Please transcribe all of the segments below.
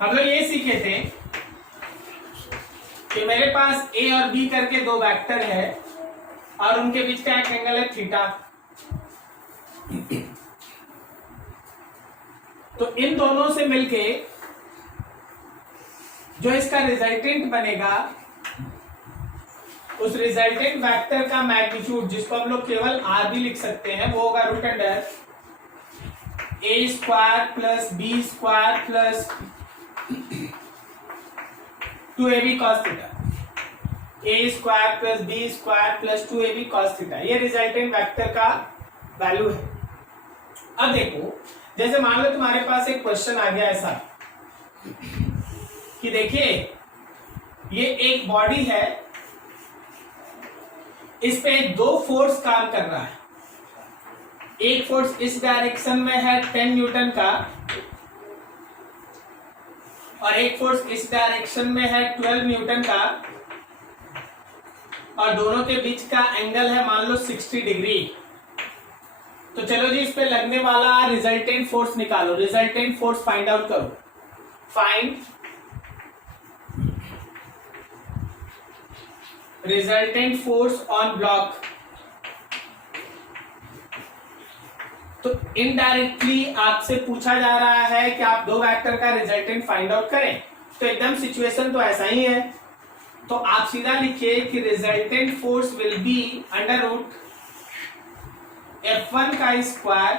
हम लोग ये सीखे थे कि मेरे पास ए और बी करके दो वेक्टर है और उनके बीच का एक एंगल है थीटा। तो इन दोनों से मिलके जो इसका रिजल्टेंट बनेगा उस रिजल्टेंट वेक्टर का मैग्नीट्यूड, जिसको हम लोग केवल आर भी लिख सकते हैं, वो होगा root under A square plus B square plus 2ab cos theta. A square plus B square plus 2ab cos theta, ये रिजल्टेंट वेक्टर का वैल्यू है। अब देखो, जैसे मान लो तुम्हारे पास एक क्वेश्चन आ गया ऐसा कि देखिए ये एक बॉडी है, इस पे दो फोर्स काम कर रहा है। एक फोर्स इस डायरेक्शन में है 10 न्यूटन का और एक फोर्स इस डायरेक्शन में है 12 न्यूटन का, और दोनों के बीच का एंगल है मान लो 60 डिग्री। तो चलो जी, इस पे लगने वाला रिजल्टेंट फोर्स निकालो, रिजल्टेंट फोर्स फाइंड आउट करो। Find resultant force on block. तो इनडायरेक्टली आपसे पूछा जा रहा है कि आप दो वेक्टर का रिजल्टेंट फाइंड आउट करें, तो एकदम सिचुएशन तो ऐसा ही है। तो आप सीधा लिखिए कि resultant force will be under root F1 का स्क्वायर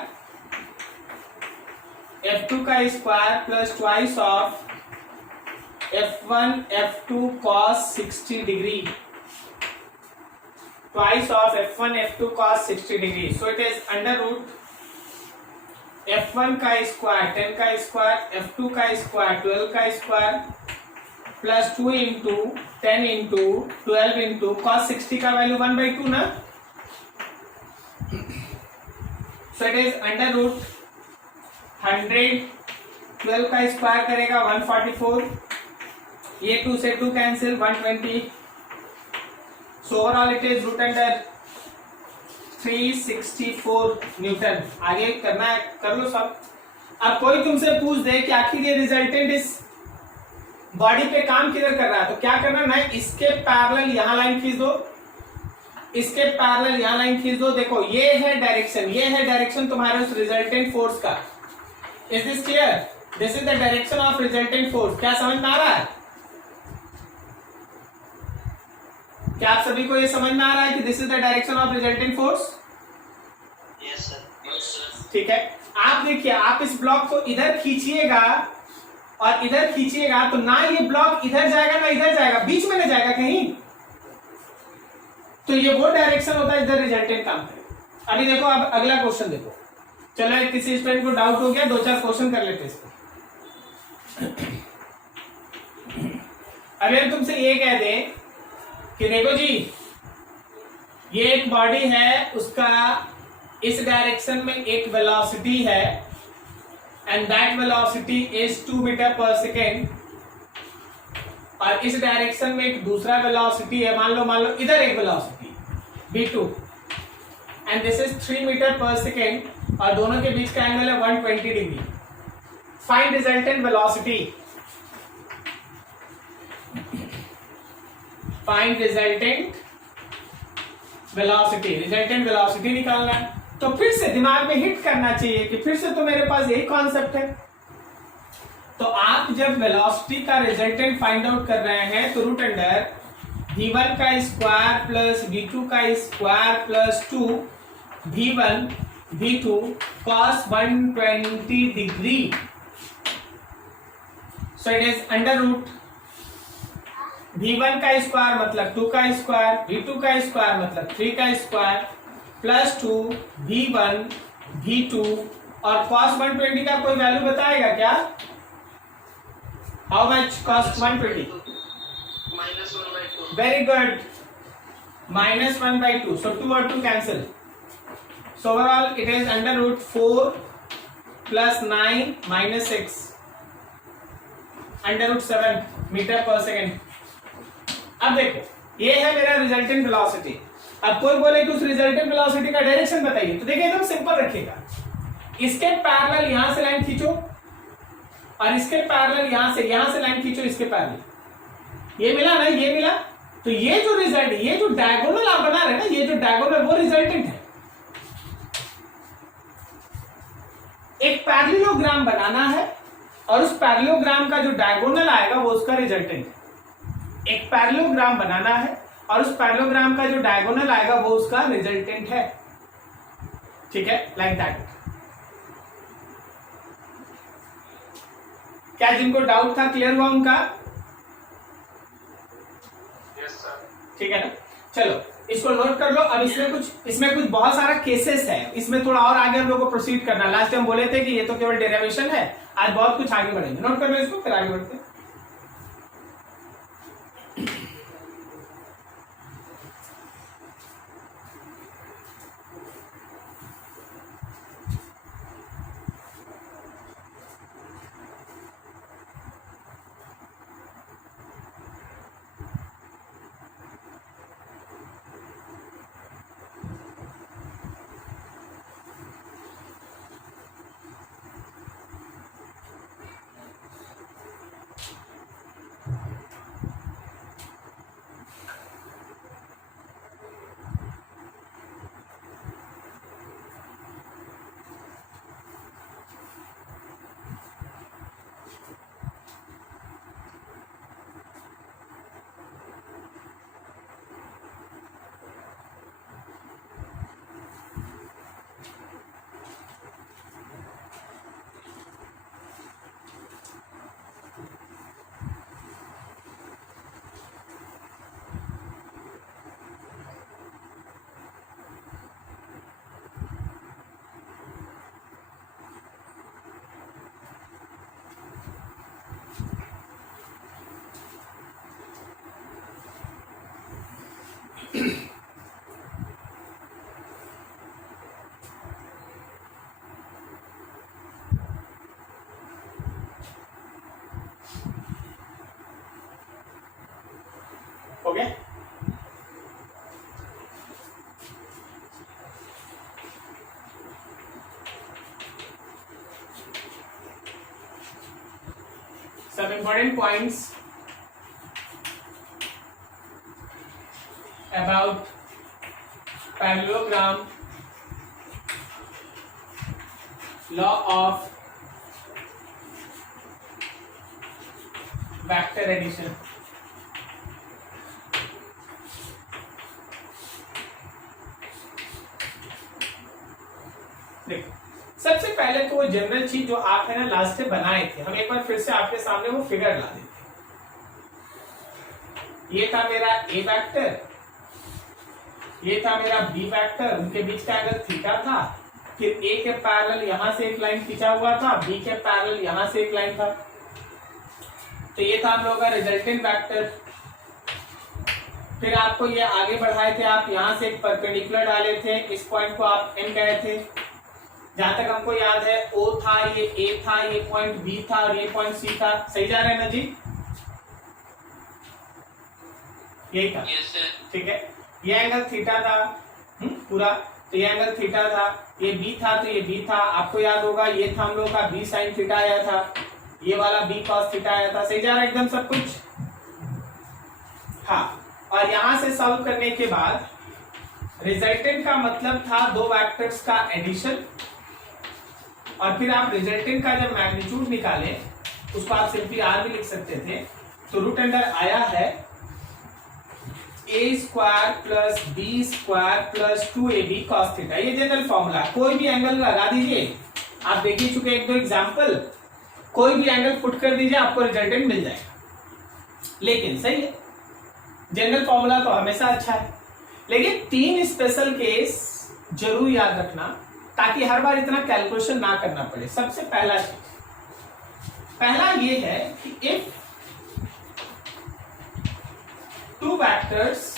F2 का square plus twice of F1 F2 cos 60 degree, twice of F1 F2 cos 60 degree. So it is under root F1 का स्क्वायर 10 का स्क्वायर F2 का square 12 का square plus 2 into 10 into 12 into cos 60 का value 1/2 ना। So it is under root 100, 12 का square करेगा 144, ये 2 से 2 cancel 120। So overall it is root under 364 newton. आगे करना है कर लो सब। अब कोई तुमसे पूछ दे कि आखिर ये रिजल्टेंट इस बॉडी पे काम किधर कर रहा है, तो क्या करना ना, इसके पैरेलल यहां लाइन खींच दो, इसके पैरेलल यहां लाइन खींच दो। देखो ये है डायरेक्शन, ये है डायरेक्शन तुम्हारे उस रिजल्टेंट फोर्स का। Is this clear? This is the direction of resultant force. क्या समझ में आ रहा है? क्या आप सभी को ये समझ में आ रहा है कि this is the direction of resultant force? Yes sir. ठीक है, आप देखिए, आप इस ब्लॉक को इधर खींचिएगा और इधर खींचिएगा तो ना ये ब्लॉक इधर जाएगा ना इधर जाएगा, बीच में न जाएगा कहीं। तो ये वो डायरेक्शन होता है इधर रिजल्टेंट काम करेगा। अभी देखो, अब अगला क्वेश्चन देखो। चलो, किसी स्टूडेंट को डाउट हो गया, 2-4 क्वेश्चन कर लेते इसको। अगर तुमसे ये कह दे कि देखो जी, ये एक बॉडी है, उसका इस डायरेक्शन में एक वेलोसिटी है and that velocity is 2 metre per second, और इस डायरेक्शन में एक दूसरा वेलोसिटी है, मान लो इधर एक velocity v2 and this is 3 metre per second, और दोनों के बीच का एंगल है 120 degree. Find resultant velocity. Find resultant velocity. Resultant velocity निकालना है, तो फिर से दिमाग में हिट करना चाहिए कि फिर से तो मेरे पास यही कॉन्सेप्ट है। तो आप जब वेलोसिटी का रिजल्टेंट फाइंड आउट कर रहे हैं तो रूट अंडर v1 का स्क्वायर प्लस v2 का square plus 2 v1 v2 cos 120 degree. So it is under root v1 का स्क्वायर मतलब 2 का स्क्वायर, v2 का स्क्वायर मतलब 3 का स्क्वायर प्लस 2 v1 v2, और cos 120 का कोई वैल्यू बताएगा क्या? How much cos 120? -1/2। Very good, -1/2। So 2 और 2 cancel. So overall it is under root 4 plus 9 minus 6 under root 7 metre per second. अब देखो, ये है मेरा रिजल्टेंट वेलोसिटी। अब कोई बोले कि उस रिजल्टेंट वेलोसिटी का डायरेक्शन बताइए, तो देखिए एकदम सिंपल रखिएगा। इसके पैरेलल यहां से लाइन खींचो, और इसके पैरेलल यहां से लाइन खींचो इसके पैरेलल, ये मिला ना, ये मिला, तो ये जो रिजल्ट, ये जो डायगोनल आप बना रहे हैं ना, ये जो डायगोनल वो रिजल्टेंट है। एक पैरेललोग्राम बनाना है और उस पैरेललोग्राम का जो डायगोनल आएगा वो उसका रिजल्टेंट है। एक पैरेललोग्राम बनाना है और उस पैरेललोग्राम का जो डायगोनल आएगा वो उसका रिजल्टेंट है। ठीक है, लाइक दैट। क्या जिनको डाउट था क्लियर हुआ उनका? Yes sir. ठीक है ना, चलो इसको नोट कर लो। अब इसमें कुछ बहुत सारा केसेस है, इसमें थोड़ा और आगे हम लोग को प्रोसीड करना। लास्ट टाइम बोले थे कि ये तो केवल डेरिवेशन है, आज बहुत कुछ आगे बढ़ेंगे। नोट कर लो इसको, फिर आगे बढ़ते हैं। हो गया? Some important points about parallelogram, law of vector addition. देखो, सबसे पहले तो वो जनरल चीज जो आप है ना लास्ट में बनाए थे, हम एक बार फिर से आपके सामने वो फिगर ला देते। ये था मेरा ए वेक्टर, ये था मेरा बी वेक्टर, उनके बीच का एंगल थीटा था। फिर ए के पैरेलल यहां से एक लाइन खींचा हुआ था, बी के पैरेलल यहां से एक लाइन था। तो ये था हम लोगों का रिजल्टेंट वेक्टर। फिर आपको ये आगे बढ़ाए थे, आप यहां से एक परपेंडिकुलर डाले थे, इस पॉइंट को आप एन कहे थे। जहां तक हमको याद है ओ था, ये ए था, ये पॉइंट बी था और ये पॉइंट सी था। सही जा रहे हैं ना जी? यही था। Yes sir. ठीक है, ये एंगल थीटा था पूरा, तो ये एंगल थीटा था। ये बी था तो ये बी था, आपको याद होगा ये था हम लोग का बी साइन थीटा आया था, ये वाला बी कॉस थीटा आया था। सही जा रहा है एकदम सब कुछ? हाँ, और यहां से सॉल्व करने के बाद रिजल्टेंट का मतलब था दो वेक्टर्स का एडिशन, और फिर आप रिजल्टेंट का जब मैग्नीट्यूड निकाले उसको आप सिंपली आर भी लिख सकते थे। तो रूट अंडर आया है A square plus B square plus 2ab cos theta. ये जनरल फॉर्मूला, कोई भी एंगल लगा दीजिए, आप देख ही चुके एक दो एग्जांपल, कोई भी एंगल पुट कर दीजिए आपको रिजल्टेंट मिल जाएगा। लेकिन सही है, जनरल फॉर्मूला तो हमेशा अच्छा है, लेकिन 3 स्पेशल केस जरूर याद रखना ताकि हर बार इतना कैलकुलेशन ना करना पड़े। सबसे पहला ये है कि if two vectors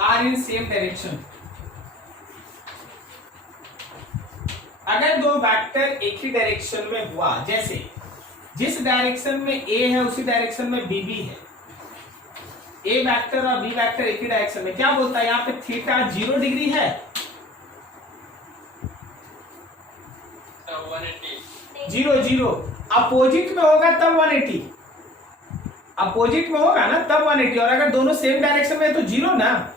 are in same direction, अगर दो वेक्टर एक ही डायरेक्शन में हुआ, जैसे जिस डायरेक्शन में ए है उसी डायरेक्शन में बी भी है, ए वेक्टर और बी वेक्टर एक ही डायरेक्शन में, क्या बोलता है यहाँ पे थीटा 0 डिग्री है, जीरो जीरो अपोजिट में होगा तब 180, अपोजिट में होगा ना तब 180, और अगर दोनों सेम डायरेक्शन में है तो जीरो ना।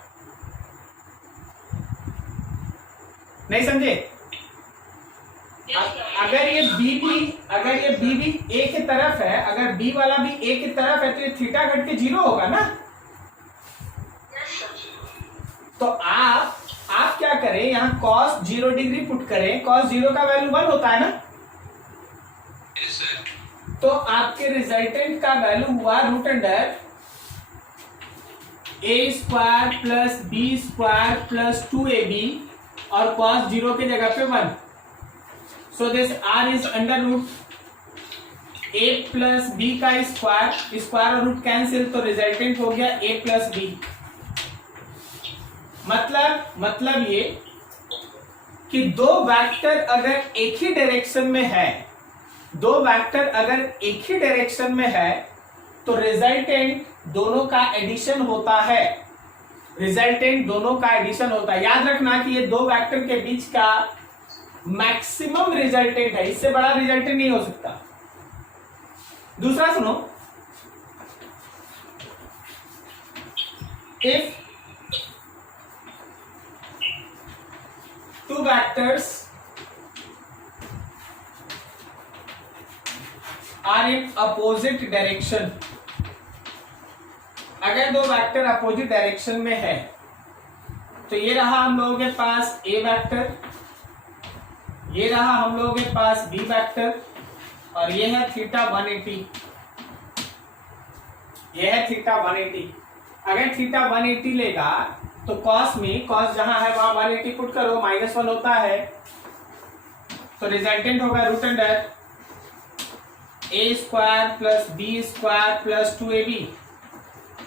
नहीं समझे? अगर ये बी भी ए की तरफ है, अगर बी वाला भी ए की तरफ है तो ये थीटा घट के जीरो होगा ना। तो आप क्या करें, यहाँ cos 0 डिग्री पुट करें, cos 0 का वैल्यू 1 होता है ना। तो आपके रिजल्टेंट का वैल्यू हुआ root under A square plus B square plus 2ab और cos 0 की जगह पे 1। So this r is under root a plus B का स्क्वायर, स्क्वायर और रूट कैंसिल, तो रिजल्टेंट हो गया a प्लस बी। मतलब ये कि दो वेक्टर अगर एक ही डायरेक्शन में है, दो वेक्टर अगर एक ही डायरेक्शन में है तो रिजल्टेंट दोनों का एडिशन होता है, रिजल्टेंट दोनों का एडिशन होता है। याद रखना कि ये दो वेक्टर के बीच का मैक्सिमम रिजल्टेंट है, इससे बड़ा रिजल्टेंट नहीं हो सकता। दूसरा सुनो, if two vectors are in opposite direction, अगर दो वेक्टर अपोजिट डायरेक्शन में है तो ये रहा हम लोगों के पास ए वेक्टर, ये रहा हम लोगों के पास बी वेक्टर, और ये है थीटा 180, ये है थीटा 180। अगर थीटा 180 लेगा तो cos में, cos जहां है वहां 180 पुट करो, -1 होता है, तो रिजल्टेंट होगा root under A square plus B square plus 2ab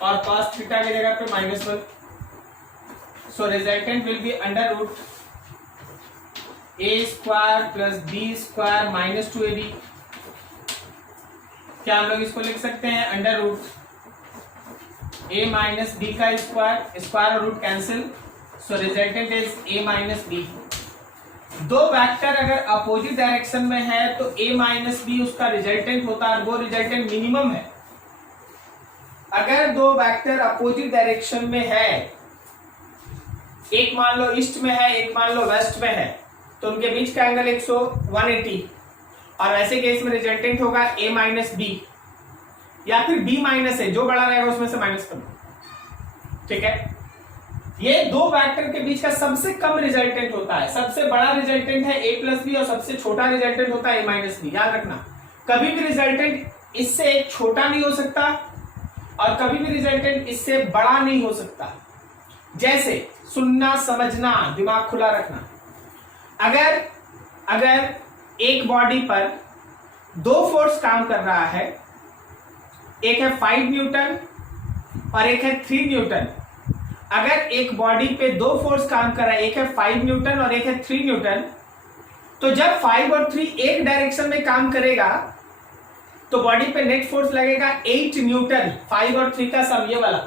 और cos थीटा की जगह पे -1। So resultant will be under root A square plus B square minus 2ab। क्या हम लोग इसको लिख सकते हैं under root a minus B का स्क्वायर, स्क्वायर और root cancel, so resultant is a minus B. दो वेक्टर अगर अपोजिट डायरेक्शन में है तो a माइनस बी उसका रिजल्टेंट होता है, वो रिजल्टेंट मिनिमम है। अगर दो वेक्टर अपोजिट डायरेक्शन में है, एक मान लो ईस्ट में है, एक मान लो वेस्ट में है, तो उनके बीच का एंगल 180, और ऐसे केस में रिजल्टेंट होगा a माइनस बी या फिर b माइनस है, जो बड़ा रहेगा उसमें से माइनस कर दो। ठीक है, ये दो वेक्टर के बीच का सबसे कम रिजल्टेंट होता है, सबसे बड़ा रिजल्टेंट है a प्लस बी और सबसे छोटा रिजल्टेंट होता है a माइनस बी। याद रखना, कभी भी रिजल्टेंट इससे छोटा नहीं हो सकता और कभी भी रिजल्टेंट इससे बड़ा नहीं हो सकता। जैसे सुनना समझना, दिमाग खुला रखना, अगर एक बॉडी पर दो फोर्स काम कर रहा है, एक है 5 न्यूटन और एक है 3 न्यूटन। अगर एक बॉडी पे दो फोर्स काम कर रहा है, एक है 5 न्यूटन और एक है 3 न्यूटन, तो जब 5 और 3 एक डायरेक्शन में काम करेगा तो बॉडी पे नेट फोर्स लगेगा 8 न्यूटन, 5 और 3 का सम, ये वाला।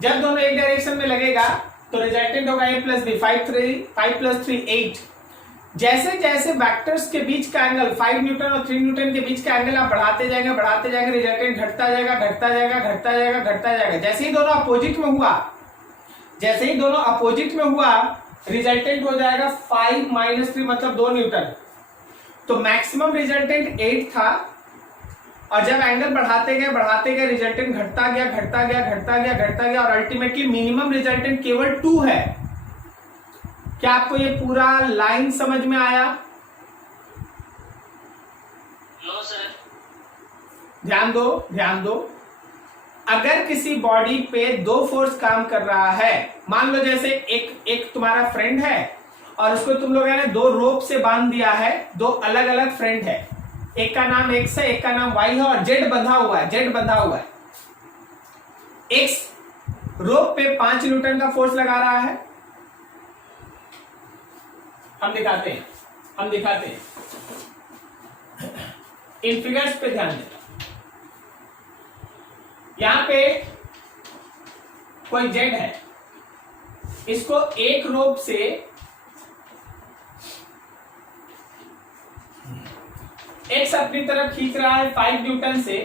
जब दोनों एक डायरेक्शन में लगेगा तो रिजल्टेंट होगा a प्लस बी, 5 प्लस 3 8। जैसे जैसे वेक्टर्स के बीच का एंगल 5 न्यूटन और 3 न्यूटन के बीच का एंगल आप बढ़ाते जाएंगे, रिजल्टेंट घटता जाएगा। जैसे ही दोनों अपोजिट में हुआ, रिजल्टेंट हो जाएगा 5 माइनस 3 मतलब 2 न्यूटन। तो मैक्सिमम रिजल्टेंट 8 था, और जब एंगल बढ़ाते गए रिजल्टेंट घटता गया और अल्टीमेटली मिनिमम रिजल्टेंट केवल 2 है। क्या आपको ये पूरा लाइन समझ में आया? No sir. ध्यान दो, अगर किसी बॉडी पे दो फोर्स काम कर रहा है, मान लो जैसे एक तुम्हारा फ्रेंड है और उसको तुम लोगों ने दो रोप से बांध दिया है, दो अलग अलग फ्रेंड है, एक का नाम एक्स है, एक का नाम वाई है, और जेड बंधा हुआ है। एक्स रोप पे 5 न्यूटन का फोर्स लगा रहा है, हम दिखाते हैं इन फिगर्स पे ध्यान दें। यहां पे कोई जेड है, इसको एक रोप से एक्स अपनी तरफ खींच रहा है 5 न्यूटन से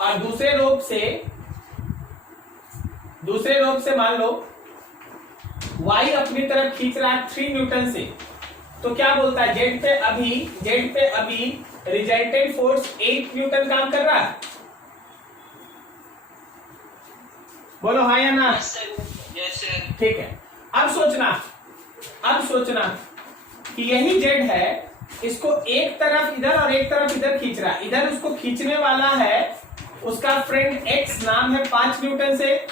और दूसरे रोप से मान लो वाई अपनी तरफ खींच रहा है 3 न्यूटन से, तो क्या बोलता है जेड पे अभी रिजल्टेंट फोर्स 8 न्यूटन काम कर रहा है। बोलो हाँ या ना। ठीक है, अब सोचना कि यही जेड है, इसको एक तरफ इधर और एक तरफ इधर खींच रहा है। इधर उसको खींचने वाला है उसका फ्रेंड एक्स नाम है 5 न्यूटन से,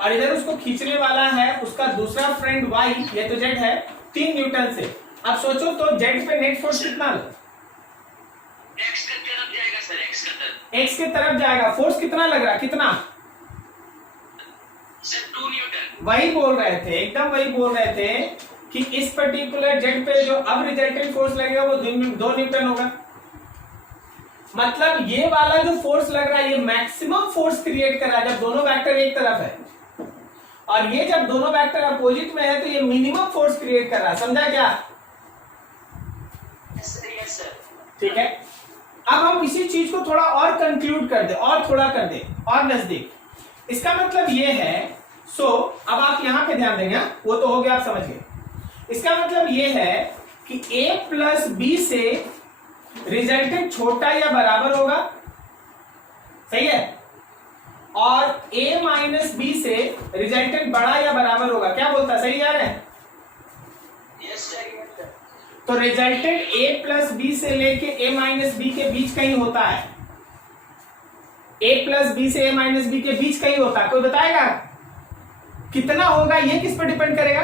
और इधर उसको खींचने वाला है उसका दूसरा फ्रेंड वाई, ये तो जेड है 3 न्यूटन से। अब सोचो तो जेड पे नेट फोर्स कितना लो? एक्स की तरफ जाएगा सर, एक्स की तरफ जाएगा। फोर्स कितना लग रहा, कितना? Sir 2 Newton. वही बोल रहे थे, एकदम वही बोल रहे थे कि इस पर्टिकुलर जेड पे जो अब रिजल्टेंट फोर्स लगेगा वो 2 न्यूटन होगा। मतलब ये वाला जो फोर्स लग रहा है ये मैक्सिमम फोर्स क्रिएट कर रहा है जब दोनों वेक्टर एक तरफ है, और ये जब दोनों वेक्टर अपोजिट में है तो ये मिनिमम फोर्स क्रिएट कर रहा है। समझा क्या? Yes sir. ठीक है, अब हम इसी चीज को थोड़ा और कंक्लूड कर दे, और थोड़ा कर दे और नजदीक। इसका मतलब ये है, अब आप यहां पे ध्यान देंगे, वो तो हो गया, आप समझ गए। इसका मतलब ये है कि a प्लस बी से रिजल्टेंट छोटा या बराबर होगा, सही है, और a माइनस बी से रिजल्टेंट बड़ा या बराबर होगा। क्या बोलता, सही जा रहा है? Yes sir. तो रिजल्टेंट a प्लस बी से लेके a माइनस बी के बीच कहीं होता है। a प्लस बी से a माइनस बी के बीच कहीं होता है। कोई बताएगा कितना होगा? ये किस पर डिपेंड करेगा?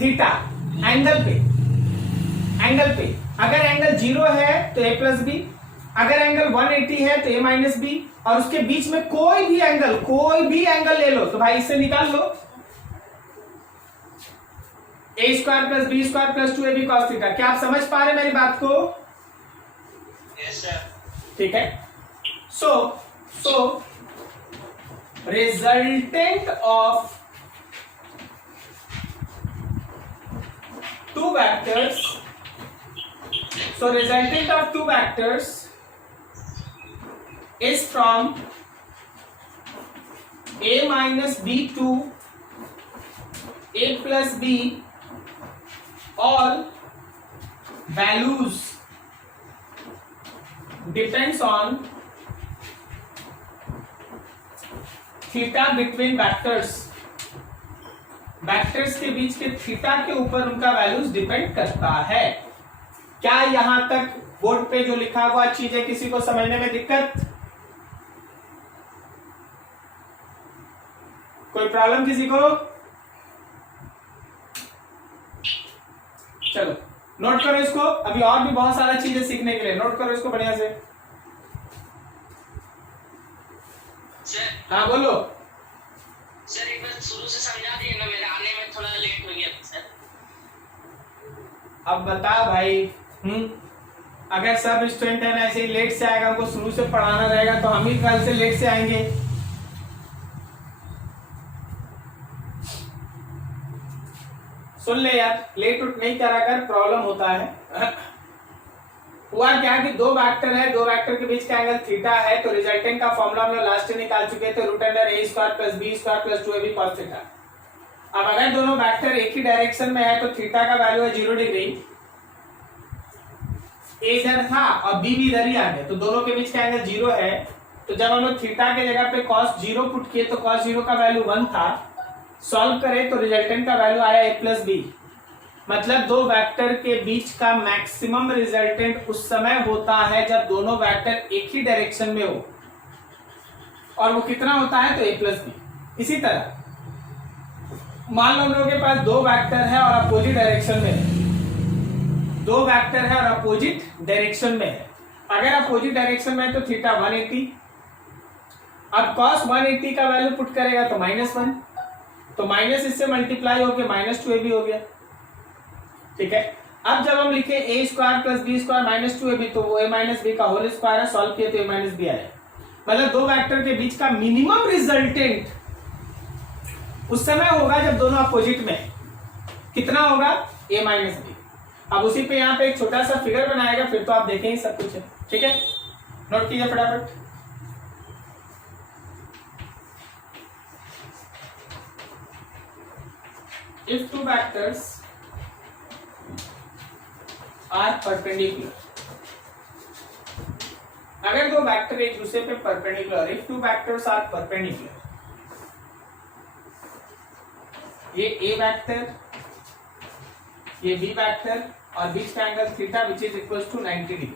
थीटा, एंगल पे। अगर एंगल 0 है तो a प्लस बी, अगर एंगल 180 है तो a माइनस बी, और उसके बीच में कोई भी एंगल ले लो तो भाई इससे निकाल लो a square plus B square plus 2ab cos theta. क्या आप समझ पा रहे हैं मेरी बात को? Yes sir. ठीक है, so resultant of two vectors, is from a minus b to a plus b. All values depends on theta between vectors. Vectors के बीच के थीटा के ऊपर उनका वैल्यूज डिपेंड करता है। क्या यहां तक बोर्ड पे जो लिखा हुआ चीज है किसी को समझने में दिक्कत? कोई प्रॉब्लम किसी को? चलो नोट करो इसको, अभी और भी बहुत सारा चीजें सीखने के लिए, नोट करो इसको बढ़िया से। हाँ बोलो सर, एक बार शुरू से समझा दिए ना, मेरे आने में थोड़ा लेट हो गया सर। अब बता भाई, अगर सब स्टूडेंट है ना ऐसे ही लेट से आएगा, हमको शुरू से पढ़ाना रहेगा तो हम ही कल से लेट से आएंगे। सुन ले यार, लेट उठ नहीं करा कर, प्रॉब्लम होता है। हुआ क्या कि दो वेक्टर है, दो वेक्टर के बीच का एंगल थीटा है, तो रिजल्टेंट का फॉर्मूला हम लोग लास्ट में निकाल चुके थे, root under a square plus b square plus 2ab cos theta. अब अगर दोनों वेक्टर एक ही डायरेक्शन में है तो थीटा का वैल्यू है 0 डिग्री, a इधर था और b भी इधर ही आ गया, तो दोनों के बीच का एंगल 0 है। तो जब हम लोग थीटा के जगह पे cos 0 पुट किए तो cos 0 का वैल्यू 1 था, सॉल्व करें तो रिजल्टेंट का वैल्यू आया a प्लस बी। मतलब दो वेक्टर के बीच का मैक्सिमम रिजल्टेंट उस समय होता है जब दोनों वेक्टर एक ही डायरेक्शन में हो, और वो कितना होता है? तो a प्लस बी। इसी तरह मान लो हम लोगों के पास दो वेक्टर है और अपोजिट डायरेक्शन में है, दो वेक्टर है और अपोजिट डायरेक्शन में है। अगर अपोजिट डायरेक्शन में है तो थीटा 180, अब cos 180 का वैल्यू पुट करेगा तो -1, तो माइनस इससे मल्टीप्लाई होकर -2ab हो गया। ठीक है, अब जब हम लिखे a square plus B square minus 2ab, तो वो a माइनस बी का होल स्क्वायर है, सॉल्व किए तो a माइनस बी आया। मतलब दो वेक्टर के बीच का मिनिमम रिजल्टेंट उस समय होगा जब दोनों अपोजिट में, कितना होगा? a minus b. अब उसी पे यहाँ पे एक छोटा सा फिगर बनाएगा, फिर तो आप देखेंगे सब कुछ है। ठीक है, नोट कीजिए फटाफट। If two vectors are perpendicular, अगर दो वेक्टर एक दूसरे पे perpendicular, if two vectors are perpendicular, ये ए वेक्टर, ये बी वेक्टर और बीच का angle theta which is equal to 90 degree,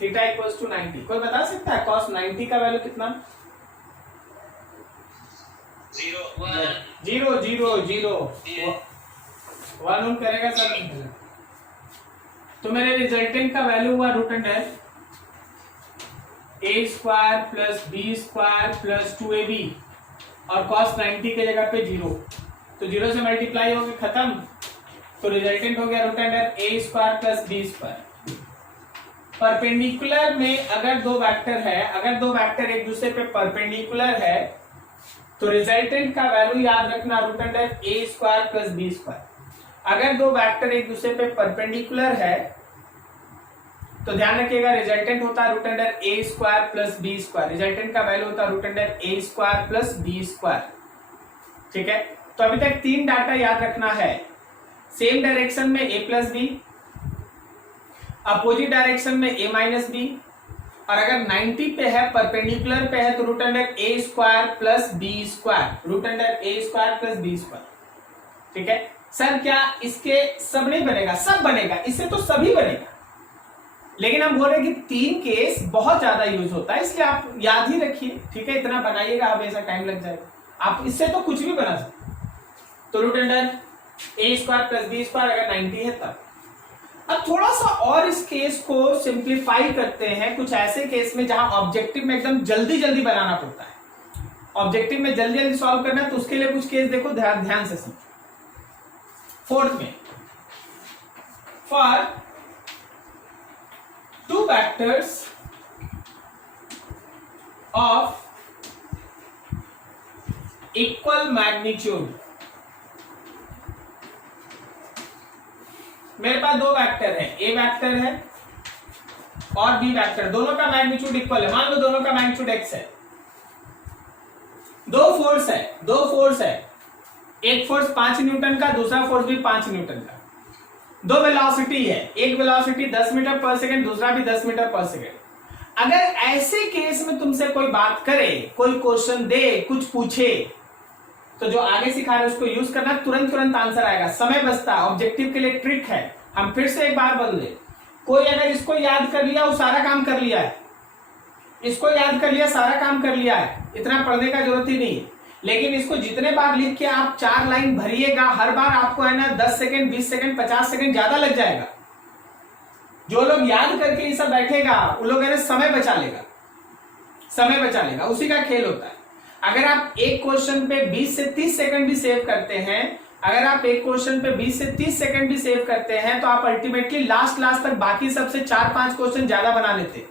theta equal to 90। कोई बता सकता है cos 90 का वैल्यू कितना? 0 0 0 1 करेगा सर, तो मेरे रिजल्टेंट का वैल्यू हुआ root under A square plus B square plus 2ab और cos 90 के जगह पे 0, तो 0 से मल्टीप्लाई हो गया खत्म, तो रिजल्टेंट हो गया root under A square plus B square. Perpendicular में अगर दो वेक्टर है, अगर दो वेक्टर एक दूसरे पे परपेंडिकुलर है तो रिजल्टेंट का वैल्यू याद रखना root under A square plus B square. अगर दो वेक्टर एक दूसरे पे परपेंडिकुलर है तो ध्यान रखिएगा रिजल्टेंट होता है root under A square plus B square, resultant का वैल्यू होता है root under A square plus B square. ठीक है, तो अभी तक तीन डाटा याद रखना है, सेम डायरेक्शन में ए प्लस बी, अपोजिट डायरेक्शन में ए माइनस बी, और अगर 90 पे है परपेंडिकुलर पे है तो root under A square plus B square, root under A square plus B square. ठीक है सर, क्या इसके सब नहीं बनेगा? सब बनेगा, इससे तो सभी बनेगा, लेकिन हम बोल रहे कि तीन केस बहुत ज्यादा यूज होता है, इसलिए आप याद ही रखिए। ठीक है, इतना बनाइएगा, हमेशा टाइम लग जाएगा, आप इससे तो कुछ भी बना सकते। तो root under A square plus B square अगर 90 है तब। अब थोड़ा सा और इस केस को सिंप्लीफाई करते हैं कुछ ऐसे केस में जहां ऑब्जेक्टिव में एकदम जल्दी जल्दी बनाना पड़ता है, ऑब्जेक्टिव में जल्दी जल्दी सॉल्व करना है, तो उसके लिए कुछ केस देखो, ध्यान से समझो। फोर्थ में, for two vectors of equal magnitude, मेरे पास दो वेक्टर है, ए वेक्टर है और बी वेक्टर, दोनों का मैग्नीट्यूड इक्वल है, मान लो दोनों का मैग्नीट्यूड x है, दो फोर्स है, एक फोर्स 5 न्यूटन का, दूसरा फोर्स भी 5 न्यूटन का, दो वेलोसिटी है, एक वेलोसिटी 10 मीटर पर सेकंड, दूसरा भी 10 मीटर पर सेकंड। अगर ऐसे केस में तुमसे कोई बात करे, कोई क्वेश्चन दे, कुछ पूछे, तो जो आगे सिखा रहे उसको यूज करना, तुरंत आंसर आएगा, समय बचता है, ऑब्जेक्टिव के लिए ट्रिक है। हम फिर से एक बार बदले, कोई अगर इसको याद कर लिया वो सारा काम कर लिया है, इसको याद कर लिया सारा काम कर लिया है, इतना पढ़ने का जरूरत ही नहीं है। लेकिन इसको जितने बार लिख के आप 4 लाइन भरिएगा, हर बार आपको है ना 10 सेकंड 20 सेकंड 50 सेकंड ज्यादा लग जाएगा। जो लोग याद करके ये सब बैठेगा वो लोग है ना समय बचा लेगा, उसी का खेल होता है। अगर आप एक क्वेश्चन पे 20 से 30 सेकंड भी सेव करते हैं, अगर आप एक क्वेश्चन पे 20 से 30 सेकंड भी सेव करते हैं तो आप अल्टीमेटली लास्ट तक बाकी सबसे 4-5 क्वेश्चन ज्यादा बना लेते,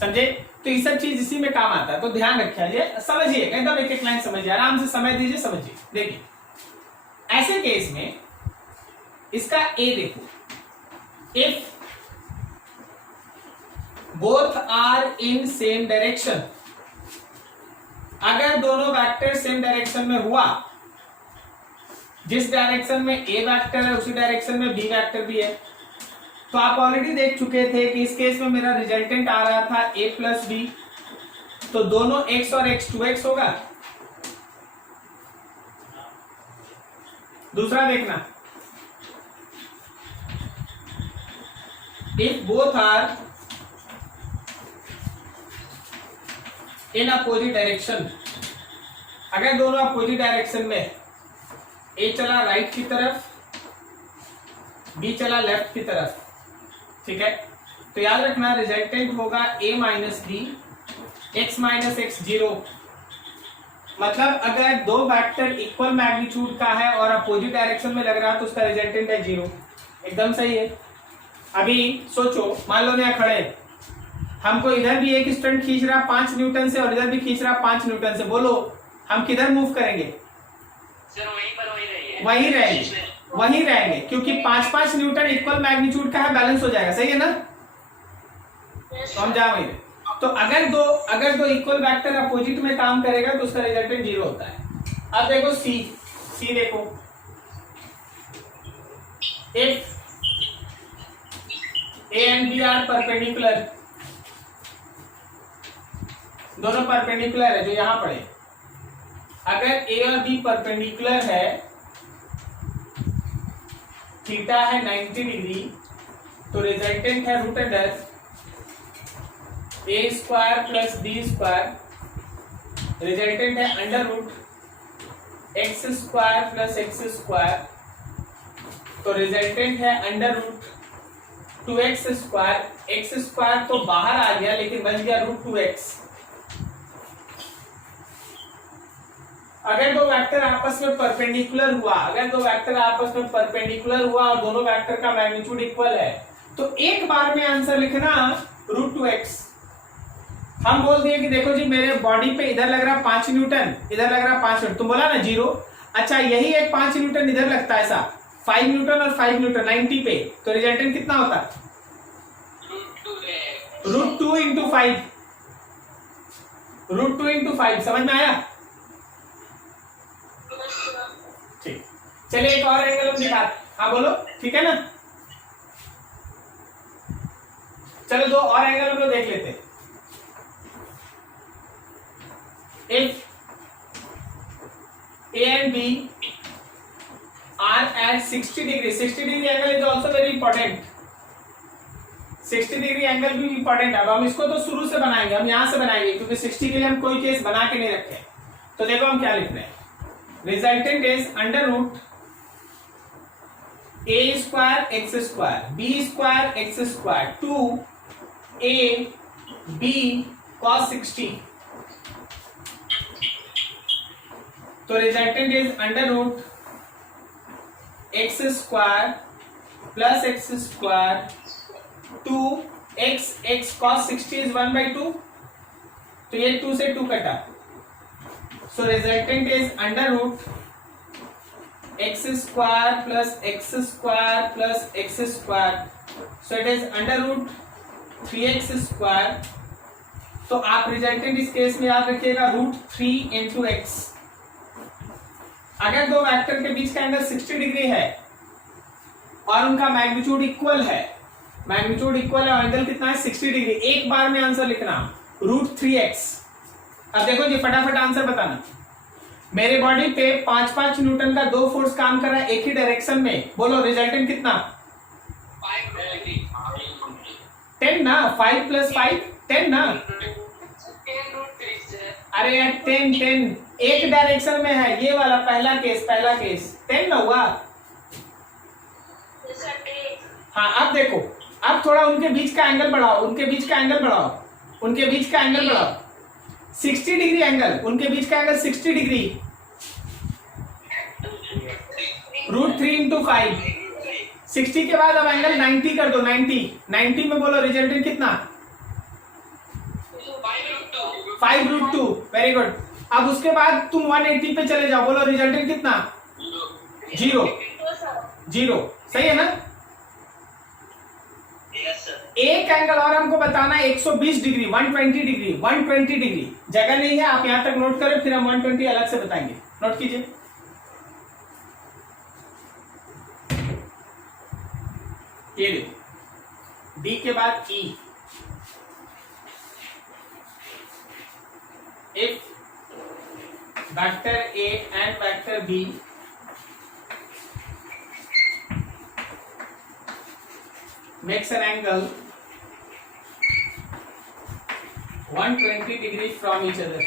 समझे? तो ये सब चीज इसी में काम आता है, तो ध्यान रखिए, समझिए, एकदम एक एक लाइन समझिए, आराम से समय दीजिए, समझिए। देखिए ऐसे केस में इसका ए देखो, if both are in same direction, अगर दोनों वेक्टर सेम डायरेक्शन में हुआ, जिस डायरेक्शन में ए वेक्टर है उसी डायरेक्शन में बी वेक्टर भी है, तो आप ऑलरेडी देख चुके थे कि इस केस में मेरा रिजल्टेंट आ रहा था a प्लस बी, तो दोनों x और x 2x होगा। दूसरा देखना, if both are in opposite direction, अगर दोनों अपोजिट डायरेक्शन में, ए चला राइट की तरफ, बी चला लेफ्ट की तरफ, ठीक है, तो याद रखना रिजल्टेंट होगा a minus b, x minus x 0। मतलब अगर दो वेक्टर इक्वल मैग्नीट्यूड का है और अपोजिट डायरेक्शन में लग रहा है तो उसका रिजल्टेंट है 0। एकदम सही है। अभी सोचो, मान लो यहाँ खड़े, हमको इधर भी एक स्टंट खींच रहा 5 न्यूटन से और इधर भी खींच रहा 5 न्यूटन से, बोलो हम किधर मूव करेंगे? सर वहीं पर वहीं रहिए। वही रहेंगे क्योंकि 5-5 न्यूटन इक्वल मैग्नीट्यूड का है, बैलेंस हो जाएगा, सही है ना। तो हम जा वही। तो अगर दो इक्वल वेक्टर अपोजिट में काम करेगा तो उसका रिजल्टेंट 0 होता है। अब देखो सी देखो, if A and B are perpendicular, दोनों परपेंडिकुलर है जो यहां पड़े, अगर A और B परपेंडिकुलर है, थीटा है 90 डिग्री, तो रिजल्टेंट है root under A square plus B square, resultant है under root x square plus x square, तो रिजल्टेंट है under root 2x square, x square तो बाहर आ गया लेकिन बच गया रूट 2x। अगर दो वेक्टर आपस में परपेंडिकुलर हुआ और दोनों वेक्टर का मैग्नीट्यूड इक्वल है, तो एक बार में आंसर लिखना रूट 2x। हम बोल दिए कि देखो जी मेरे बॉडी पे इधर लग रहा 5 न्यूटन, इधर लग रहा 5 न्यूटन, तुम बोला ना 0, अच्छा यही एक 5 न्यूटन इधर लगता है, ऐसा 5 न्यूटन और 5 न्यूटन 90 पे, तो रिजल्टेंट कितना होता है रूट 2 इंटू 5, रूट 2 इंटू 5, समझ में आया। ठीक, चलिए एक और एंगल हम दिखाते, हाँ बोलो, ठीक है ना। चलो दो और एंगल हम लोग देख लेते हैं। If A and B are at 60 degree, 60 degree angle is also very important, 60 degree angle भी इंपॉर्टेंट है। अब हम इसको तो शुरू से बनाएंगे, हम यहां से बनाएंगे क्योंकि 60 के लिए हम कोई केस बना के नहीं रखे। तो देखो हम क्या लिख रहे हैं, resultant is under root A square x square B square x square 2 AB cos 60, तो resultant is under root x square plus x square 2x x cos 60 is 1/2, तो ये 2 से 2 कटा, so resultant is under root x square plus x square plus x square, so it is under root 3x square. तो आप resultant इस case में याद रखिएगा रूट 3 इंटू एक्स। अगर दो वेक्टर के बीच का एंगल 60 डिग्री है और उनका मैग्नीट्यूड इक्वल है, और एंगल कितना है 60 डिग्री, एक बार में आंसर लिखना रूट 3x। अब देखो जी फटाफट आंसर बताना, मेरे बॉडी पे 5-5 न्यूटन का 2 फोर्स काम कर रहा है एक ही डायरेक्शन में, बोलो रिजल्टेंट कितना 10 ना, 5 + 5 10 ना, अरे यार 10 एक डायरेक्शन में है, ये वाला पहला केस 10 ना हुआ। हाँ अब देखो, अब थोड़ा उनके बीच का एंगल बढ़ाओ, 60 डिग्री एंगल, उनके बीच का एंगल 60 डिग्री, रूट 3 इंटू 5, 60 के बाद अब एंगल 90 कर दो, 90 में बोलो रिजल्टेंट कितना 5 रूट 2, वेरी गुड। अब उसके बाद तुम 180 पे चले जाओ, बोलो रिजल्टेंट कितना 0, सही है ना। एक एंगल और हमको बताना है 120 डिग्री, 120 डिग्री, जगह नहीं है, आप यहां तक नोट करें, फिर हम 120 अलग से बताएंगे, नोट कीजिए। ये देखो डी के बाद E, if vector A and vector B makes an angle 120 degree from each other.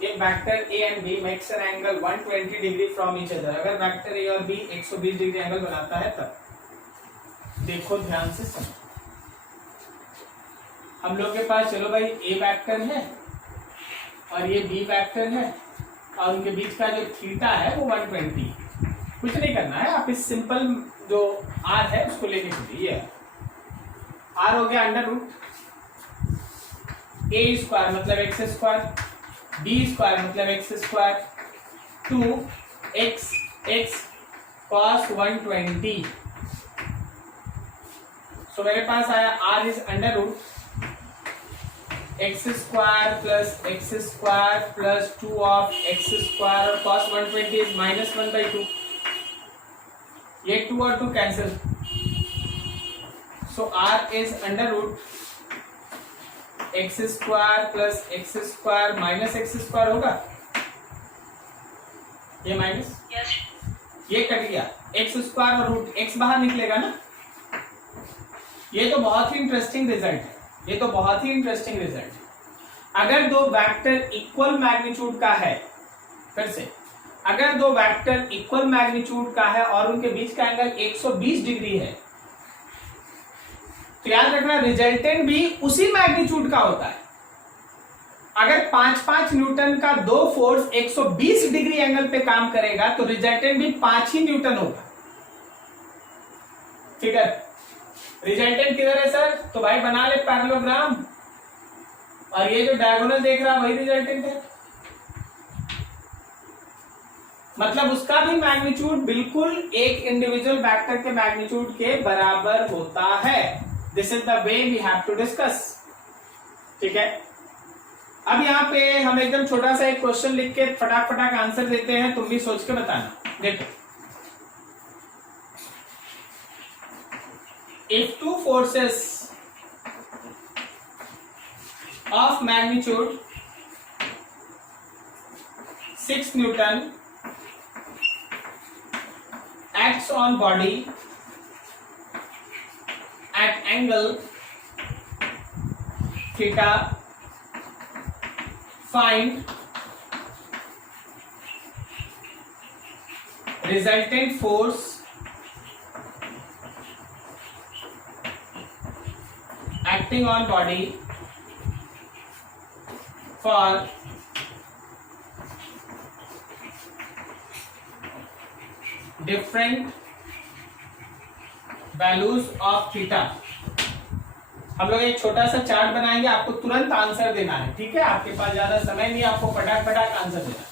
If vector A and B makes an angle 120 degree from each other, अगर वेक्टर A और B 120 डिग्री एंगल बनाता है तब देखो ध्यान से समझो। हम लोग के पास चलो भाई A वेक्टर है और ये B वेक्टर है और उनके बीच का जो थीटा है वो 120, कुछ नहीं करना है, आप इस सिंपल जो r है उसको लेके चलिए, ये r हो गया अंडर रूट ए स्क्वायर मतलब एक्स स्क्वायर, बी स्क्वायर मतलब x square, 2x x cos 120। So मेरे पास आया r is under root x square plus 2 of x square और cos 120 इज -1/2। ये 2 और 2 cancel, so r is under root x square plus x square minus x square होगा, ये minus ये cut गया, एक्स स्क्वायर और रूट एक्स बाहर निकलेगा ना। ये तो बहुत ही इंटरेस्टिंग रिजल्ट है, ये तो बहुत ही इंटरेस्टिंग रिजल्ट है। अगर दो वेक्टर इक्वल मैग्नीट्यूड का है, फिर से अगर दो वेक्टर इक्वल मैग्नीट्यूड का है और उनके बीच का एंगल 120 डिग्री है, तो याद रखना रिजल्टेंट भी उसी मैग्नीट्यूड का होता है। अगर 5-5 न्यूटन का दो फोर्स 120 डिग्री एंगल पे काम करेगा तो रिजल्टेंट भी 5 ही न्यूटन होगा। ठीक है, रिजल्टेंट किधर है सर? तो भाई बना ले पैरेललोग्राम, और ये जो डायगोनल देख रहा वही रिजल्टेंट है, मतलब उसका भी मैग्नीट्यूड बिल्कुल एक इंडिविजुअल वेक्टर के मैग्नीट्यूड के बराबर होता है। This is the way we have to discuss. ठीक है, अब यहाँ पे हम एकदम छोटा सा एक क्वेश्चन लिख के फटाक आंसर देते हैं, तुम भी सोच के बताना। देखो, if two forces of magnitude 6 Newton acts on body at angle theta, find resultant force acting on body for different values of theta। हम लोग एक छोटा सा चार्ट बनाएंगे, आपको तुरंत आंसर देना है। ठीक है, आपके पास ज्यादा समय नहीं, आपको फटाक आंसर देना है।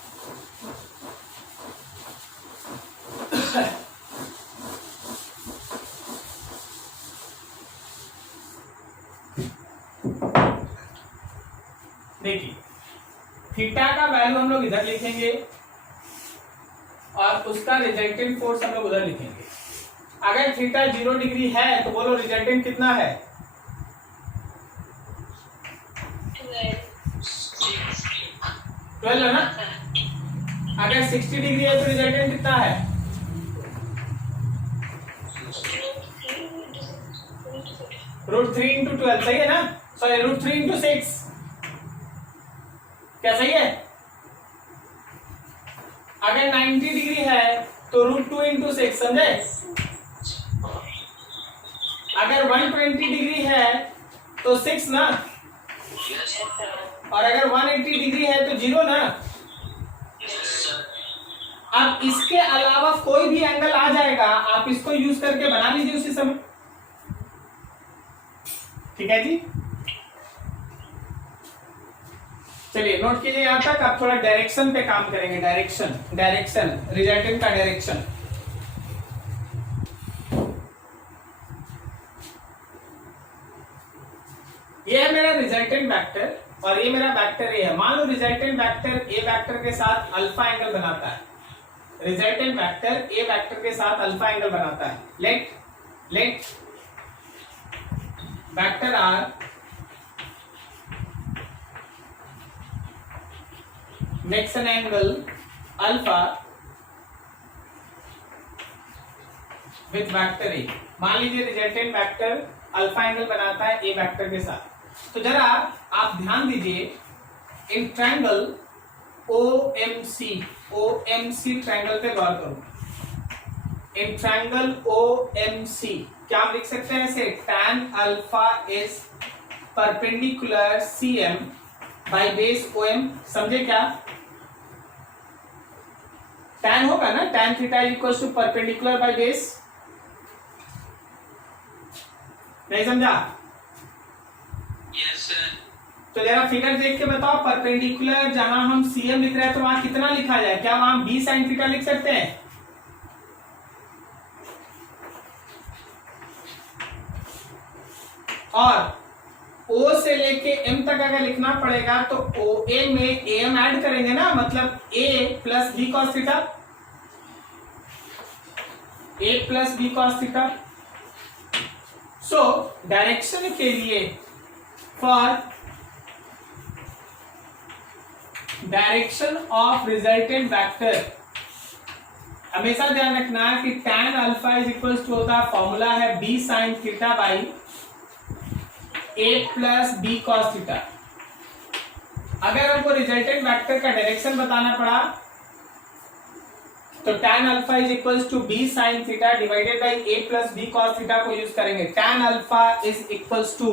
देखिए, थीटा का वैल्यू हम लोग इधर लिखेंगे और उसका रिजल्टेंट फोर्स हम लोग उधर लिखेंगे। अगर थीटा 0 डिग्री है तो बोलो रिजल्टेंट कितना है? 12 है ना। अगर 60 डिग्री है तो रिजल्टेंट कितना है? √3 × 12 सही है ना, सॉरी √3 × 6, क्या सही है? अगर 90 डिग्री है तो √2 × 6, समझे? अगर 120 डिग्री है तो 6 ना, और अगर 180 डिग्री है तो 0 ना। अब इसके अलावा कोई भी एंगल आ जाएगा, आप इसको यूज करके बना लीजिए उसी समय। ठीक है जी, चलिए नोट कीजिए यहां तक। आप थोड़ा डायरेक्शन पे काम करेंगे, डायरेक्शन रिजल्टेंट का डायरेक्शन। ये है मेरा रिजल्टेंट वेक्टर और ये मेरा वेक्टर ए है। मान लो रिजल्टेंट वेक्टर ए वेक्टर के साथ अल्फा एंगल बनाता है, रिजल्टेंट वेक्टर ए वेक्टर के साथ अल्फा एंगल बनाता है। Let vector R makes an angle alpha with vector A। मान लीजिए रिजल्टेंट वेक्टर अल्फा एंगल बनाता है ए वेक्टर के साथ। तो जरा आप ध्यान दीजिए, इन ट्रायंगल OMC ट्रायंगल पे गौर करो। इन ट्रायंगल OMC क्या हम लिख सकते हैं इसे? tan alpha is perpendicular CM by base OM। समझे क्या? tan होगा ना, tan theta equals to perpendicular by base. नहीं समझा? Yes sir. तो जरा फिगर देख के बताओ, परपेंडिकुलर जहां हम CM लिख रहे हैं तो वहां कितना लिखा जाए? क्या वहां B sin थीटा लिख सकते हैं? और O से लेके M तक अगर लिखना पड़ेगा तो OA में AM ऐड करेंगे ना, मतलब A plus B cos theta, A plus B cos theta. So direction के लिए, for direction of resultant vector हमेशा ध्यान रखना कि tan alpha is equals to होता है, फॉर्मूला है B sin theta by A plus B cos theta. अगर हमको रिजल्टेंट वेक्टर का डायरेक्शन बताना पड़ा तो tan alpha is equals to B sin theta divided by A plus B cos theta को यूज करेंगे। tan alpha is equals to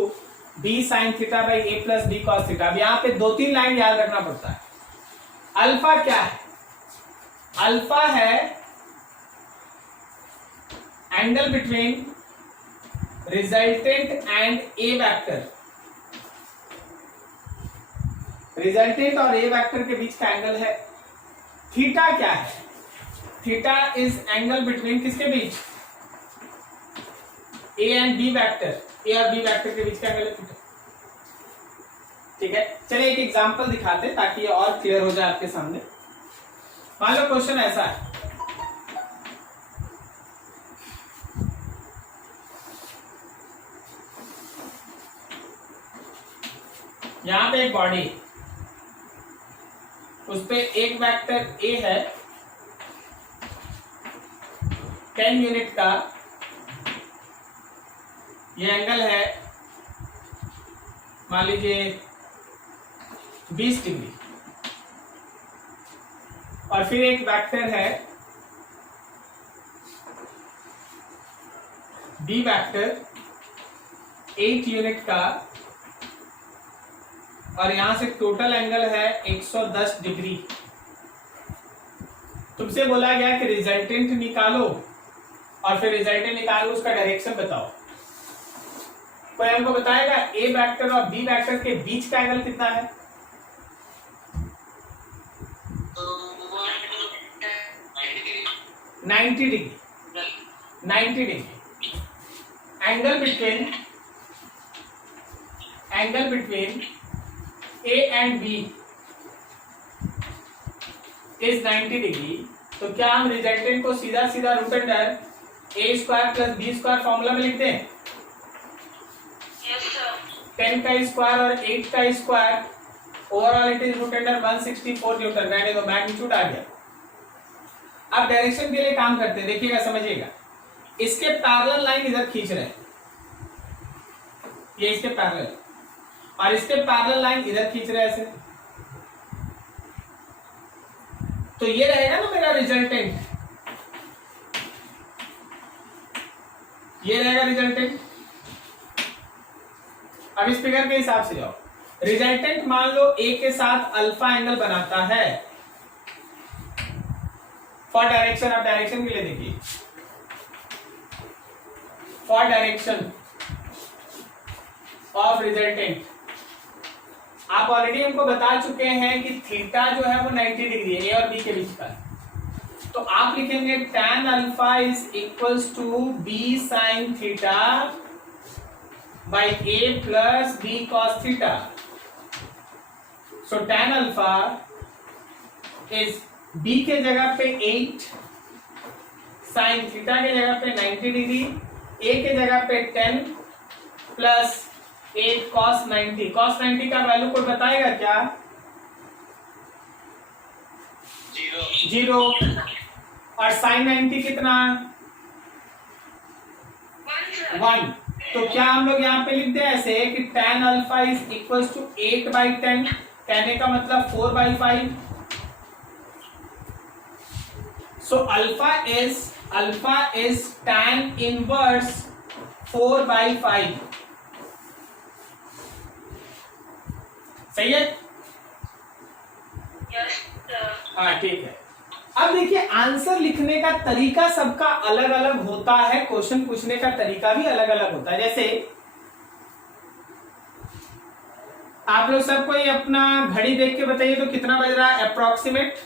B sin theta by A plus B cos theta. अब यहाँ पे 2-3 line याद रखना पड़ता है। Alpha क्या है? अल्फा है angle between resultant and A vector. Resultant और ए वेक्टर के बीच का एंगल है। थीटा क्या है? थीटा इज एंगल बिटवीन किसके बीच? A and B vector. A और बी वेक्टर के बीच का एंगल है थीटा। ठीक है, चलिए एक एग्जांपल दिखाते हैं ताकि ये और क्लियर हो जाए आपके सामने। मान लो क्वेश्चन ऐसा है, यहां पे एक बॉडी, उस पे एक वेक्टर ए है 10 यूनिट का, ये एंगल है मान लीजिए 20 डिग्री, और फिर एक वेक्टर है बी वेक्टर 8 यूनिट का, और यहां से टोटल एंगल है 110 डिग्री। तुमसे बोला गया कि रिजल्टेंट निकालो और फिर रिजल्टेंट निकालो उसका डायरेक्शन बताओ। कोई हमको बताएगा ए वेक्टर और बी वेक्टर के बीच का एंगल कितना है? 90 degree. 90 degree. Angle between A and B is 90 degree. तो क्या हम रिजल्टेंट को सीधा सीधा root under A square plus B square formula में लिखते हैं? Yes sir. 10 का स्क्वायर और 8 का square, overall it is root under 164 newton. रहने दो, मैग्नीट्यूड आ गया। अब डायरेक्शन के लिए काम करते हैं, देखिएगा समझिएगा। इसके पैरेलल लाइन इधर खींच रहे हैं, ये इसके पैरेलल, और इसके पैरेलल लाइन इधर खींच रहे हैं ऐसे। तो ये रहेगा ना मेरा रिजल्टेंट, ये रहेगा रिजल्टेंट। अब इस फिगर के हिसाब से जाओ। रिजल्टेंट मान लो ए के साथ अल्फा एंगल बनाता है फॉर डायरेक्शन। आप डायरेक्शन के लिए देखिए, फॉर डायरेक्शन ऑफ रिजल्टेंट आप ऑलरेडी हमको बता चुके हैं कि थीटा जो है वो 90 डिग्री है ए और बी के बीच का। तो आप लिखेंगे tan alpha is equals to B sine theta by A plus B cos theta. So tan alpha is B के जगह पे 8, साइन थीटा के जगह पे 90 डिग्री, ए के जगह पे 10 प्लस 8 cos 90। cos 90 का वैल्यू कोई बताएगा क्या? 0। और sin 90 कितना? 1। तो क्या हम लोग यहाँ पे लिख दे ऐसे कि tan alpha is equals to 8/10, कहने का मतलब 4/5। So alpha is tan inverse 4/5। सही है? हाँ ठीक है। अब देखिए आंसर लिखने का तरीका सबका अलग अलग होता है, क्वेश्चन पूछने का तरीका भी अलग अलग होता है। जैसे आप लोग सब कोई अपना घड़ी देख के बताइए तो कितना बज रहा है अप्रोक्सीमेट?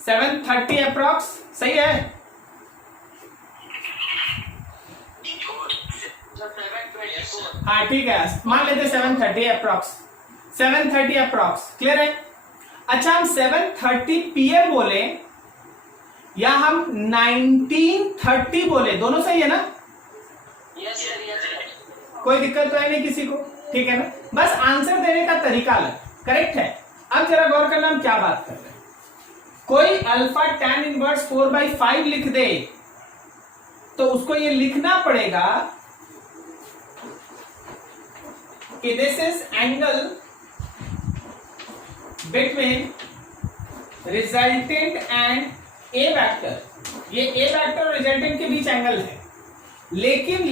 7:30 अप्रोक्स, सही है? हाँ ठीक है, मान लेते 7:30 अप्रोक्स, 7:30 अप्रोक्स, क्लियर है? अच्छा, हम 7:30 PM बोले या हम 19:30 बोले, दोनों सही है ना? Yes sir. कोई दिक्कत तो है नहीं किसी को, ठीक है ना? बस आंसर देने का तरीका अलग, करेक्ट है। अब जरा गौर करना हम क्या बात कर रहे हैं। कोई अल्फा tan इनवर्स 4/5 लिख दे तो उसको ये लिखना पड़ेगा कि this is angle between resultant and A vector. ये ए वेक्टर और रिजल्टेंट के बीच एंगल है। लेकिन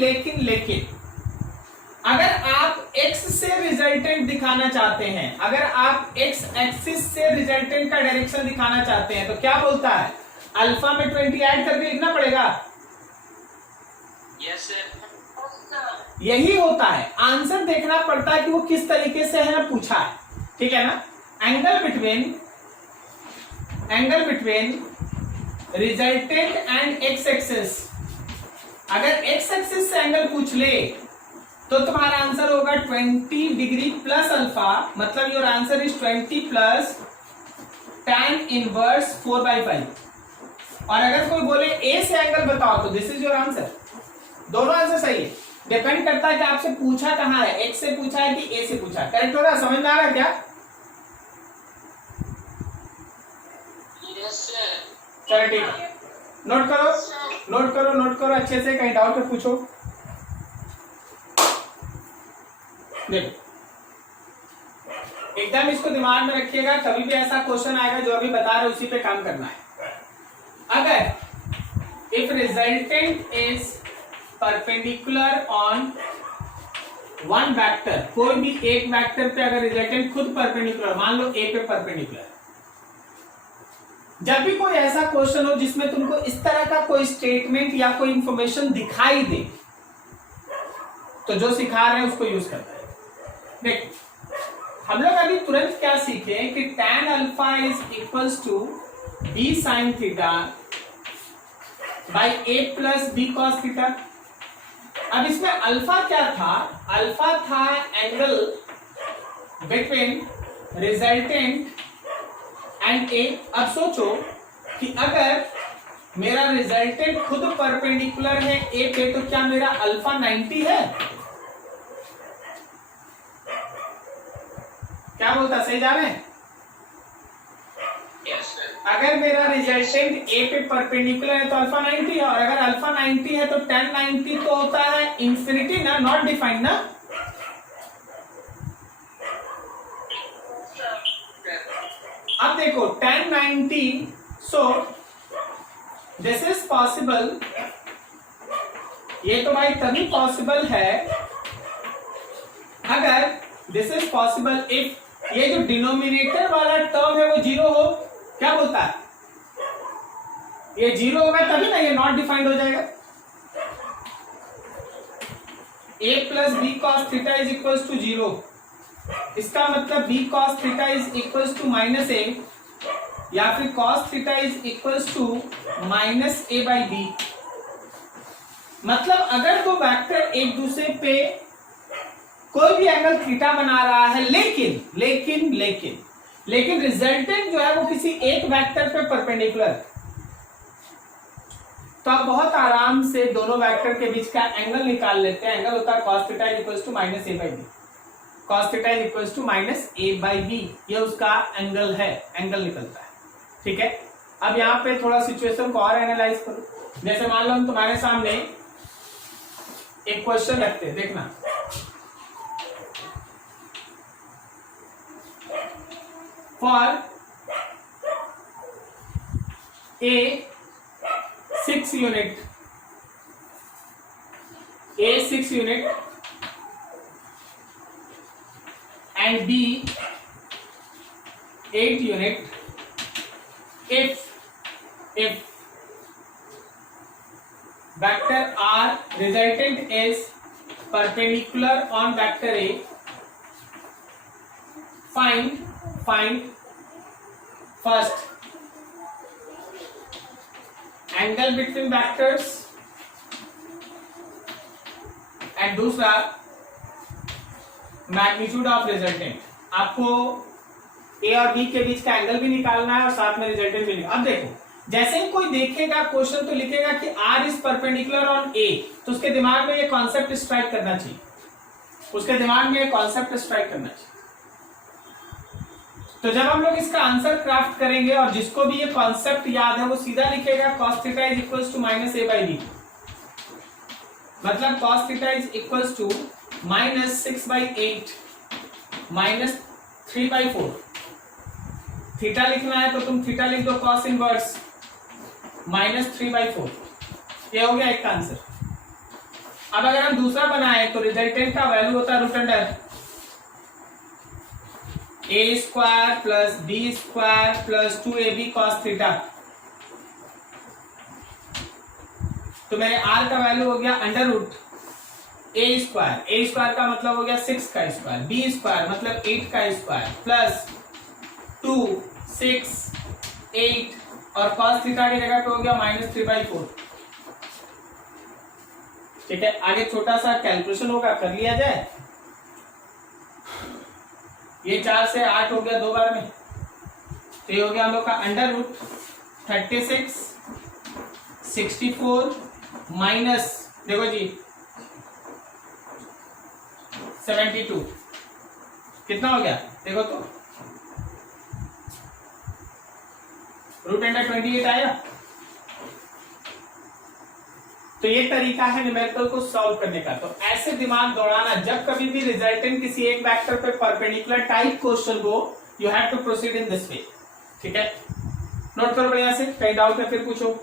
अगर आप x से रिजल्टेंट दिखाना चाहते हैं, अगर आप x एक्सिस से रिजल्टेंट का डायरेक्शन दिखाना चाहते हैं तो क्या बोलता है? अल्फा में 20 ऐड करके लिखना पड़ेगा। Yes sir. यही होता है, आंसर देखना पड़ता है कि वो किस तरीके से है ना पूछा है, ठीक है ना? Angle between resultant and x axis. अगर x एक्सिस से एंगल पूछ ले तो तुम्हारा आंसर होगा 20 डिग्री प्लस अल्फा, मतलब your answer is 20 plus tan inverse 4/5। और अगर कोई बोले a से एंगल बताओ तो दिस इज योर आंसर। दोनों आंसर सही है, डिपेंड करता है कि आपसे पूछा कहां है, x से पूछा है कि a से पूछा है। करेक्ट हो रहा है? समझ में आ रहा है क्या? Yes sir. चलो ठीक है, नोट करो अच्छे से, कहीं डाउट है पूछो। देखो, एकदम इसको दिमाग में रखिएगा, कभी भी ऐसा क्वेश्चन आएगा जो अभी बता रहे उसी पे काम करना है। अगर if resultant is perpendicular on one vector, कोई भी एक वेक्टर पे अगर रिजल्टेंट खुद परपेंडिकुलर, मान लो ए पे परपेंडिकुलर, जब भी कोई ऐसा क्वेश्चन हो जिसमें तुमको इस तरह का कोई स्टेटमेंट या कोई इंफॉर्मेशन दिखाई दे, तो जो सिखा रहे हैं उसको यूज करना है। देख, हम लोग अभी तुरंत क्या सीखे कि tan alpha is equals to b sin theta by a plus b cos theta. अब इसमें अल्फा क्या था? अल्फा था angle between resultant and a। अब सोचो कि अगर मेरा रिजल्टेंट खुद परपेंडिकुलर है a पे, तो क्या मेरा अल्फा 90 है? क्या बोलता, सही जा रहे हैं? Yes sir. अगर मेरा रिजल्टेंट ए पे परपेंडिकुलर है तो अल्फा 90 है, और अगर अल्फा 90 है तो tan 90 तो होता है इंफिनिटी ना, नॉट डिफाइंड ना। अब देखो tan 90, so this is possible. ये तो भाई तभी पॉसिबल है अगर दिस इज पॉसिबल इफ ये जो डिनोमिनेटर वाला टर्म है वो जीरो हो। क्या बोलता है? ये जीरो होगा तभी ना ये नॉट डिफाइंड हो जाएगा। a plus B cos theta is equals to 0, इसका मतलब b cos theta is equals to minus a, या फिर cos theta is equals to minus a by B. मतलब अगर दो वेक्टर एक दूसरे पे कोई भी एंगल थीटा बना रहा है, लेकिन रिजल्टेंट जो है वो किसी एक वेक्टर पे परपेंडिकुलर, तो आप बहुत आराम से दोनों वेक्टर के बीच का एंगल निकाल लेते हैं। एंगल होता है cos theta is equals to minus a by B. cos theta is equals to minus a by B, ये उसका एंगल है, एंगल निकलता है, ठीक है। अब यहाँ पे थोड़ा सिचुएशन को और एनालाइज करो। जैसे मान लो हम तुम्हारे सामने एक क्वेश्चन रखते हैं, देखना। For A 6 unit and B 8 unit, if vector R resultant is perpendicular on vector A, find first angle between vectors and दूसरा मैग्नीट्यूड ऑफ रिजल्टेंट। आपको ए और बी के बीच का एंगल भी निकालना है और साथ में रिजल्टेंट भी निकालना। अब देखो, जैसे ही कोई देखेगा क्वेश्चन तो लिखेगा कि आर इज परपेंडिकुलर ऑन ए, तो उसके दिमाग में ये कॉन्सेप्ट स्ट्राइक करना चाहिए, उसके दिमाग में ये कॉन्सेप्ट स्ट्राइक करना चाहिए। तो जब हम लोग इसका आंसर क्राफ्ट करेंगे और जिसको भी ये कॉन्सेप्ट याद है वो सीधा लिखेगा cos theta is equals to minus A by B, मतलब cos theta is equals to minus 6/8 minus 3/4। Theta लिखना है तो तुम थीटा लिख दो cos इनवर्स माइनस 3/4। ये हो गया एक का आंसर। अब अगर हम दूसरा बनाए तो रिजल्टेंट का वैल्यू होता है root under A square plus B square plus 2ab cos theta. तो मेरे r का वैल्यू हो गया अंडर रूट ए स्क्वायर का मतलब हो गया 6 का स्क्वायर, बी स्क्वायर मतलब 8 का स्क्वायर प्लस 2 6 8 और cos थीटा की जगह पे हो गया माइनस 3/4। ठीक है, आगे छोटा सा कैलकुलेशन होगा, कर लिया जाए। ये 4 से 8 हो गया 2 बार में, तो ये हो गया हम लोग का अंडर रूट 36 64 माइनस देखो जी 72 कितना हो गया देखो तो, रूट अंडर 28 आया। तो ये तरीका है न्यूमेरिकल को सॉल्व करने का। तो ऐसे दिमाग दौड़ाना, जब कभी भी रिजल्टेंट किसी एक वेक्टर पे परपेंडिकुलर टाइप क्वेश्चन हो, you have to proceed in this way. ठीक है, नोट करो बढ़िया से, कहीं डाउट है फिर पूछो।